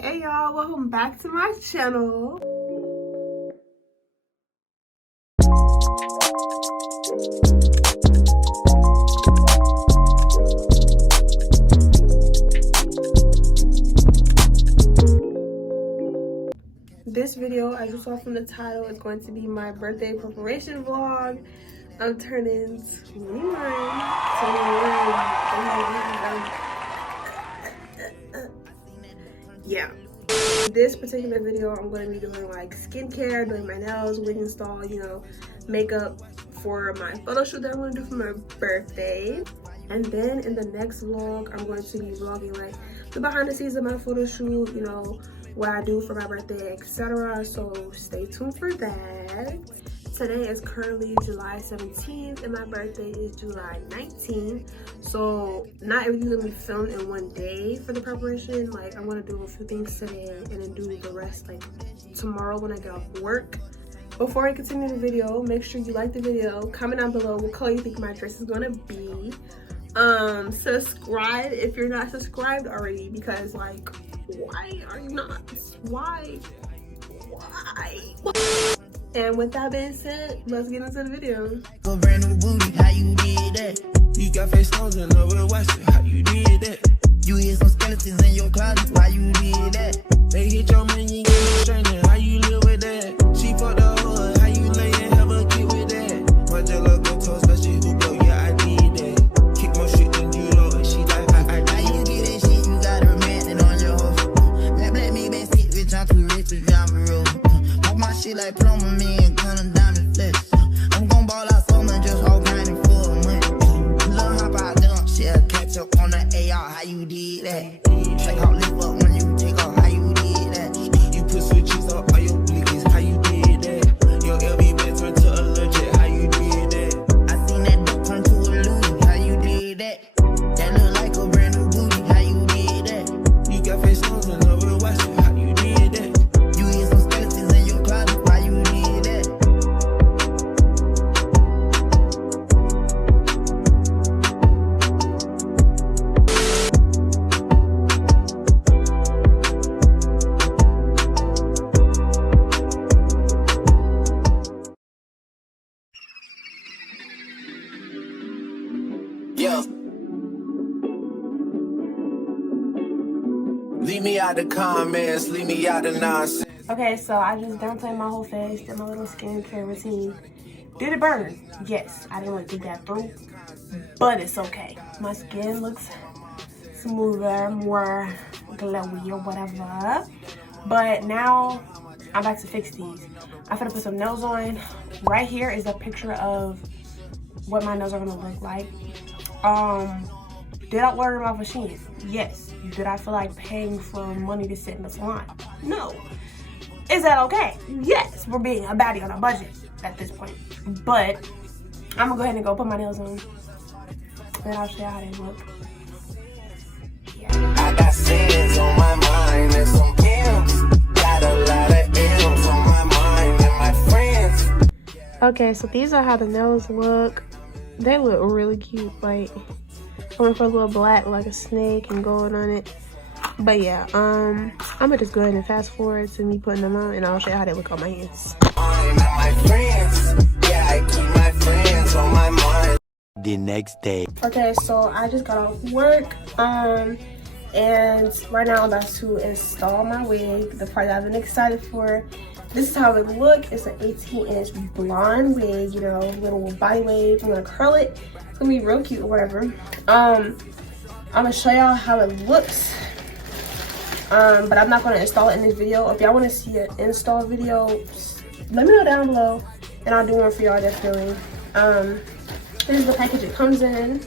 Hey y'all, welcome back to my channel. This video, as you saw from the title, is going to be my birthday preparation vlog. I'm turning 21. Yeah. This particular video, I'm going to be doing like skincare, doing my nails, wig install, makeup for my photo shoot that I'm going to do for my birthday. And then in the next vlog, I'm going to be vlogging like the behind the scenes of my photo shoot, what I do for my birthday, etc. So stay tuned for that. Today is currently July 17th and my birthday is July 19th. So not everything's gonna be filmed in one day for the preparation. Like I'm gonna do a few things today and then do the rest like tomorrow when I get off work. Before I continue the video, make sure you like the video, comment down below what color you think my dress is gonna be. Subscribe if you're not subscribed already, because like, why are you not? Why? And with that being said, let's get into the video. A brand new booty, how you did that? You got face stones and over watch it, how you did that? You hit some skeletons in your closet, why you did that? They hit your man, you get no straighten, how you live with that? She fucked the hood, how you lay and have a kid with that? My jello go toast, but she who blow, yeah, I did that. Kick more shit than you know, and she like, I did. How you get that shit, you got her man and on your hoe. Let me back sit, bitch, I'm too rich to drive a road. My shit like plumber, me and gun diamond flesh. I'm gon' ball out summer, just all grinding for a month. Lil' hop out dump, shit, catch up on the AR, how you did that? Check out lift up when you take off, how you did that? You put switches up on your blickies, how you did that? Your LB bed turned to a legit, how you did that? I seen that dope turn to a Louis, how you did that? That look like a brand new booty, how you did that? You got face stones and over watch it, how you did that? You hit some skeletons in your closet, why you did that? Yeah. Leave me out the comments, leave me out the nonsense. Okay, so I just downplayed my whole face, did my little skincare routine. Did it burn? Yes, I didn't want to think that through, but it's okay. My skin looks smoother, more glowy or whatever. But now I'm about to fix these. I'm gonna put some nails on. Right here is a picture of what my nails are gonna look like. Did I order them off of Shein? Yes. Did I feel like paying for money to sit in the salon? No. Is that okay? Yes. We're being a baddie on a budget at this point. But I'm gonna go ahead and go put my nails on. And I'll show you how they look. Yeah. I got sins on my mind and some M's. Got a lot of M's on my mind and my friends. Okay, so these are how the nails look. They look really cute. Like, I went for a little black, like a snake, and going on it. But yeah, I'm gonna just go ahead and fast forward to me putting them on, and I'll show you how they look on my hands. My friends, yeah, I keep my friends on my mind. The next day. Okay, so I just got off work, and right now I'm about to install my wig, the part that I've been excited for. This is how it would look. It's an 18-inch blonde wig, little body wave. I'm gonna curl it. It's gonna be real cute or whatever. I'm gonna show y'all how it looks. But I'm not gonna install it in this video. If y'all wanna see an install video, let me know down below and I'll do one for y'all definitely. This is the package it comes in.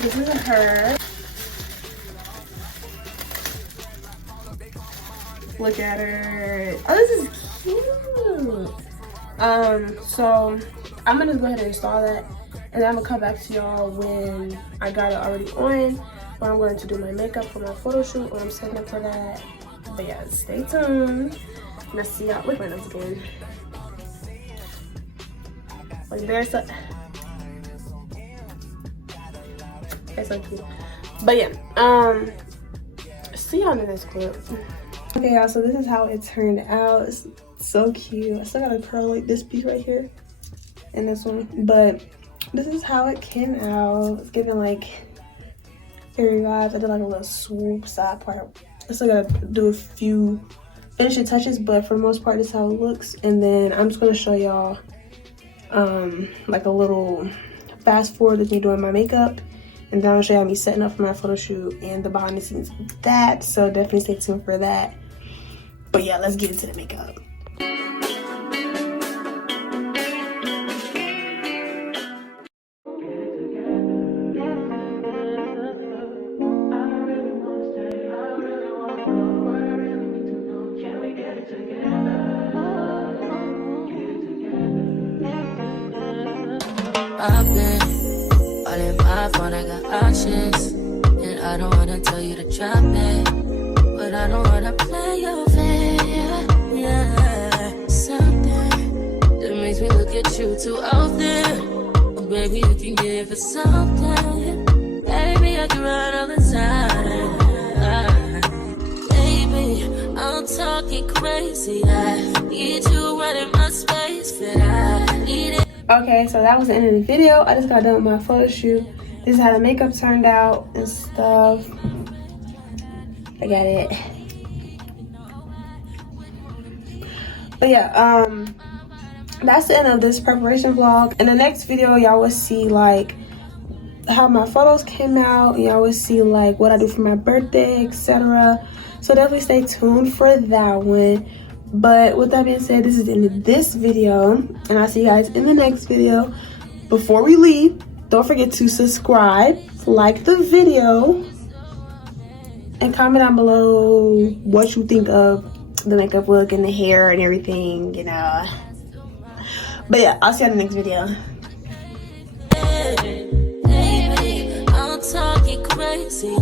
This is her. Look at her. Oh, this is cute. So I'm gonna go ahead and install that, and then I'm gonna come back to y'all when I got it already on. But I'm going to do my makeup for my photo shoot when I'm setting up for that. But yeah, stay tuned. I'm gonna see y'all. Look at my nose again. Like there's a. It's so cute. But yeah, see y'all in the next clip. Okay, y'all, so this is how it turned out. It's so cute. I still gotta curl like this piece right here and this one, but this is how it came out. It's giving like fairy vibes. I did like a little swoop side part. I still gotta do a few finishing touches, but for the most part, this is how it looks. And then I'm just gonna show y'all like a little fast forward of me doing my makeup, and then I'll show y'all me setting up for my photo shoot and the behind the scenes of that. So definitely stay tuned for that. But yeah, let's get into the makeup. I've been all in my phone, I got options. And I don't wanna tell you to drop it, but I don't wanna play your fair. Yeah, something that makes me look at you too often. Oh, baby, you can give it something. Baby, I can run all the time. Baby, I'm talking crazy. I need you right in my space, but I need it. Okay, so that was the end of the video. I just got done with my photo shoot. This is how the makeup turned out and stuff. I got it. But yeah, that's the end of this preparation vlog. In the next video, y'all will see like how my photos came out. Y'all will see like what I do for my birthday, etc. So definitely stay tuned for that one. But with that being said, this is the end of this video, and I'll see you guys in the next video. Before we leave, don't forget to subscribe, like the video, and comment down below what you think of the makeup look and the hair and everything, you know. But yeah, I'll see you in the next video. Baby, I'm talking crazy.